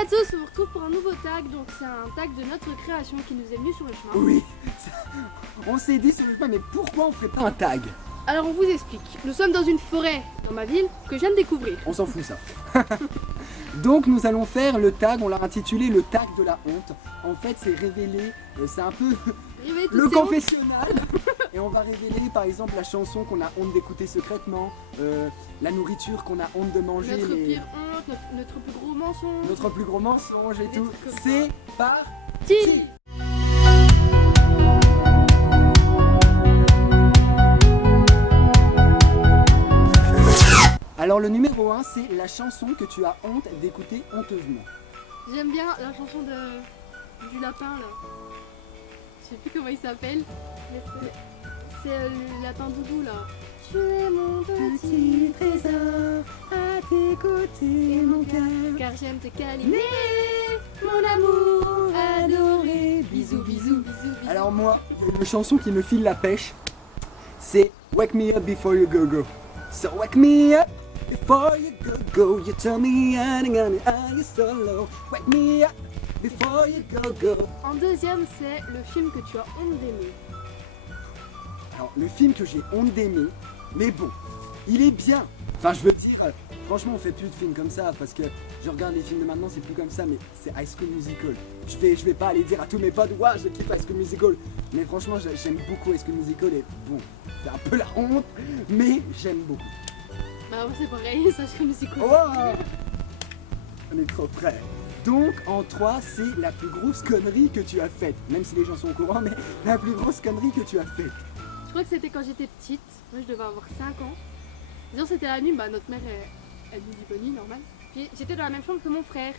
à tous, on se retrouve pour un nouveau tag. Donc c'est un tag de notre création qui nous est venu sur le chemin. Oui, on s'est dit sur le chemin, mais pourquoi on ferait pas un tag? Alors on vous explique. Nous sommes dans une forêt dans ma ville que je viens de découvrir. On s'en fout ça. Donc nous allons faire le tag, on l'a intitulé le tag de la honte. En fait c'est révéler, c'est un peu Réveillez toutes le ces hontes. confessionnal. Et on va révéler par exemple la chanson qu'on a honte d'écouter secrètement, la nourriture qu'on a honte de manger, Notre pire honte, notre plus gros mensonge. notre plus gros mensonge et Des tout. trucs comme ça. C'est parti. Ti. Alors le numéro 1 c'est la chanson que tu as honte d'écouter honteusement. J'aime bien la chanson du lapin là. Je sais plus comment il s'appelle. Mais c'est le lapin doudou là. Tu es mon petit trésor, à tes côtés mon cœur. car j'aime te câliner, mon amour adoré. Bisous, bisous, bisous, bisous. Alors moi, il y a une chanson qui me file la pêche, c'est Wake me up before you go go. So wake me up before you go go. You tell me are you so low. Wake me up before you go go. En deuxième, c'est le film que tu as honte d'aimer. Alors le film que j'ai honte d'aimer, mais bon, il est bien. Enfin je veux dire, franchement on fait plus de films comme ça parce que je regarde les films de maintenant, c'est plus comme ça, mais c'est High School Musical. Je vais pas aller dire à tous mes potes, ouais je kiffe High School Musical. Mais franchement j'aime beaucoup High School Musical et bon, c'est un peu la honte, mais j'aime beaucoup. Bah ouais, c'est pareil, ça je connais c'est cool. Oh, on est trop près. Donc en 3, c'est la plus grosse connerie que tu as faite. Même si les gens sont au courant, mais la plus grosse connerie que tu as faite. Je crois que c'était quand j'étais petite, moi je devais avoir 5 ans. Disons c'était la nuit, bah notre mère elle nous dit bonne nuit, normal. Puis j'étais dans la même chambre que mon frère.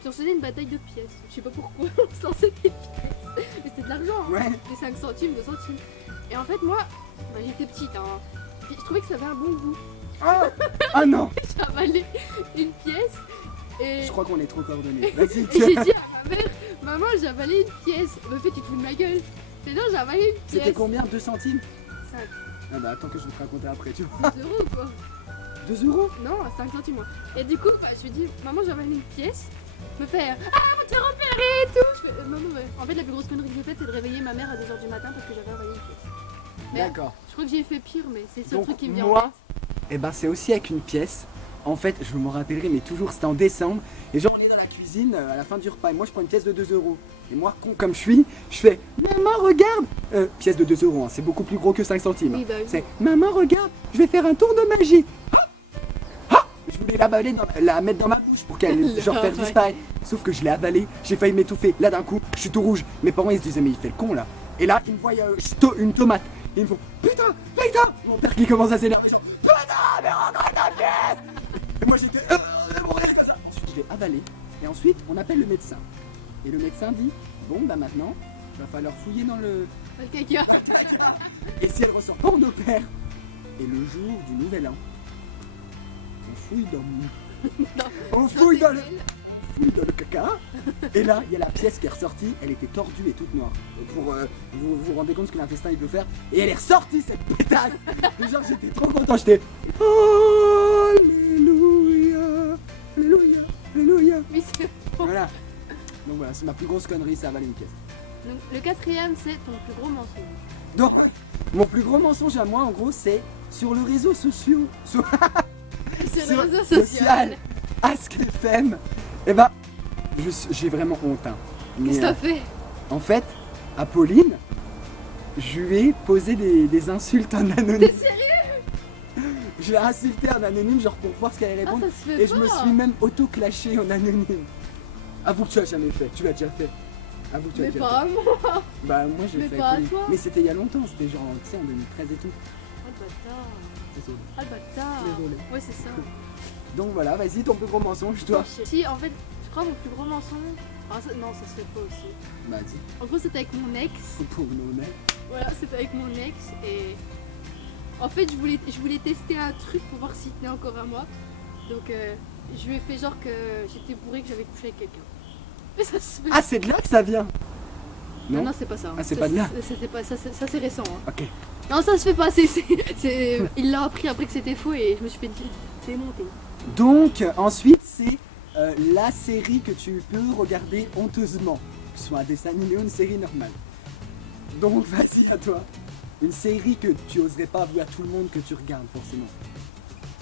Puis on se faisait une bataille de pièces. Je sais pas pourquoi, on se lançait des pièces. Mais c'était de l'argent, hein. Ouais. Des 5 centimes, 2 centimes. Et en fait moi, bah, j'étais petite, hein. Puis je trouvais que ça avait un bon goût. Ah, ah non. J'ai avalé une pièce et Je crois qu'on est trop coordonnés. Vas-y, et j'ai dit à ma mère, maman j'ai avalé une pièce. Elle m'a fait tu te fous de ma gueule. C'est non j'ai avalé une pièce. C'était combien? 2 centimes? 5 Ah bah attends que je vais te raconter après, tu vois. 2 euros quoi. 2 euros? Non, 5 centimes moi. Et du coup, bah, je lui dis, maman j'ai avalé une pièce. Me faire, ah vous te repérer et tout. Je fais, maman, ouais. En fait la plus grosse connerie que j'ai faite c'est de réveiller ma mère à 2h du matin parce que j'avais avalé une pièce. Mais D'accord. je crois que j'ai fait pire mais c'est le seul Donc, truc qui me vient en moi, tête. et ben c'est aussi avec une pièce. En fait, je me rappellerai, mais toujours, c'était en décembre. Et genre, on est dans la cuisine à la fin du repas. Et moi, je prends une pièce de 2 euros. Et moi, con comme je suis, je fais maman, regarde. Pièce de 2 euros, hein, c'est beaucoup plus gros que 5 centimes. Oui, bah oui. C'est maman, regarde, je vais faire un tour de magie. Ah, je voulais la mettre dans ma bouche pour qu'elle genre faire Ouais. disparaître. Sauf que je l'ai avalée, j'ai failli m'étouffer. Là, d'un coup, je suis tout rouge. Mes parents, ils se disaient, mais il fait le con là. Et là, ils me voient une tomate. Et ils me font putain, putain. Mon père qui commence à s'énerver, genre putain, mais rentre ta pièce. Et moi j'étais mourir comme ça. Ensuite je l'ai avalé et ensuite on appelle le médecin. Et le médecin dit bon bah maintenant il va falloir fouiller dans le Le caca. et si elle ressort pas on opère. Et le jour du nouvel an on fouille Non. on fouille dans le caca. Et là il y a la pièce qui est ressortie, elle était tordue et toute noire. Pour vous vous rendez compte ce que l'intestin il peut faire. Et elle est ressortie cette pétasse. Et genre j'étais trop content, j'étais Alléluia, Alléluia, Alléluia. Oui, c'est bon. Voilà. Donc voilà, c'est ma plus grosse connerie, ça avale une pièce. Donc, le quatrième, c'est ton plus gros mensonge. Donc mon plus gros mensonge à moi en gros c'est sur le réseau social. Sur le réseau social. Ask FM. Et bah j'ai vraiment honte. Hein. Mais, Qu'est-ce que t'as fait? en fait, à Pauline, je lui ai posé des insultes en anonyme. T'es sérieux? Je l'ai insulté en anonyme, genre pour voir ce qu'elle allait Ah, répondre. ça se fait Et je pas. me suis même auto-clashé en anonyme. Avoue que tu l'as jamais fait, tu l'as déjà fait. Avoue que tu l'as Mais déjà pas à moi. fait. Bah moi j'ai mais fait. pas à avec toi. Mais c'était il y a longtemps, c'était genre tu sais, en 2013 et tout. Ah le bâtard. Désolé. Ah le bâtard. Désolé. Ouais, c'est ça. Donc voilà, vas-y, ton plus gros mensonge, toi. Si, en fait, je crois mon plus gros mensonge. Ah, non, ça se fait pas aussi. Bah dis, En gros, c'était avec mon ex. pour nos mecs. Voilà, c'était avec mon ex et. En fait, je voulais tester un truc pour voir s'il tenait encore à moi. Donc, je lui ai fait genre que j'étais bourrée, que j'avais couché avec quelqu'un. Mais ça se fait. Ah, c'est de là que ça vient. non, c'est pas ça. hein. Ah, c'est Ça, pas de là. C'était pas ça, c'est récent. Hein. Ok. Non, ça se fait pas. Il l'a appris après que c'était faux et je me suis fait démonter. Donc ensuite c'est La série que tu peux regarder honteusement, que ce soit un dessin animé ou une série normale. Donc vas-y à toi. Une série que tu oserais pas avouer à tout le monde que tu regardes forcément.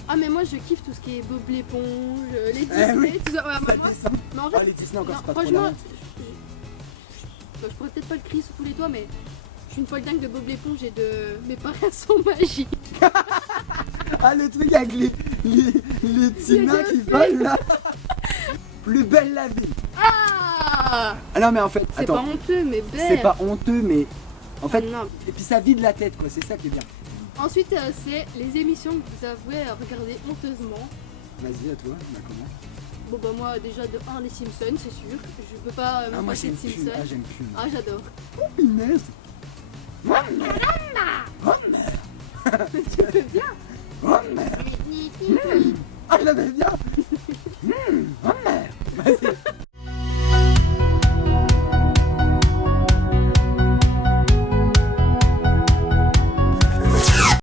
Ah mais moi je kiffe tout ce qui est Bob l'éponge, les Disney, oui, tout ça. Ouais, Ça moi, descend. mais en Oh, fait, les Disney encore, non, c'est pas trop franchement, la je pourrais peut-être pas le crier sous tous les toits, mais je suis une folle dingue de Bob l'éponge et de mes parents sont magiques. Ah, le truc avec les petits Les mains qui deux volent là. Plus belle la vie. Ah, Ah non, mais en fait, c'est pas attends, honteux, mais belle. c'est pas honteux, mais en fait, Non. et puis ça vide la tête quoi, c'est ça qui est bien. Ensuite, c'est les émissions que vous avouez à regarder honteusement. Vas-y, à toi, bah comment? Bon bah moi déjà de 1 les Simpsons, c'est sûr. Je peux pas me Ah, moi passer j'aime de plus, Simpsons. ah, j'aime plus. Ah j'adore. Oh, punaise. Tu fais bien. Oh merde. Ah, je l'avais bien.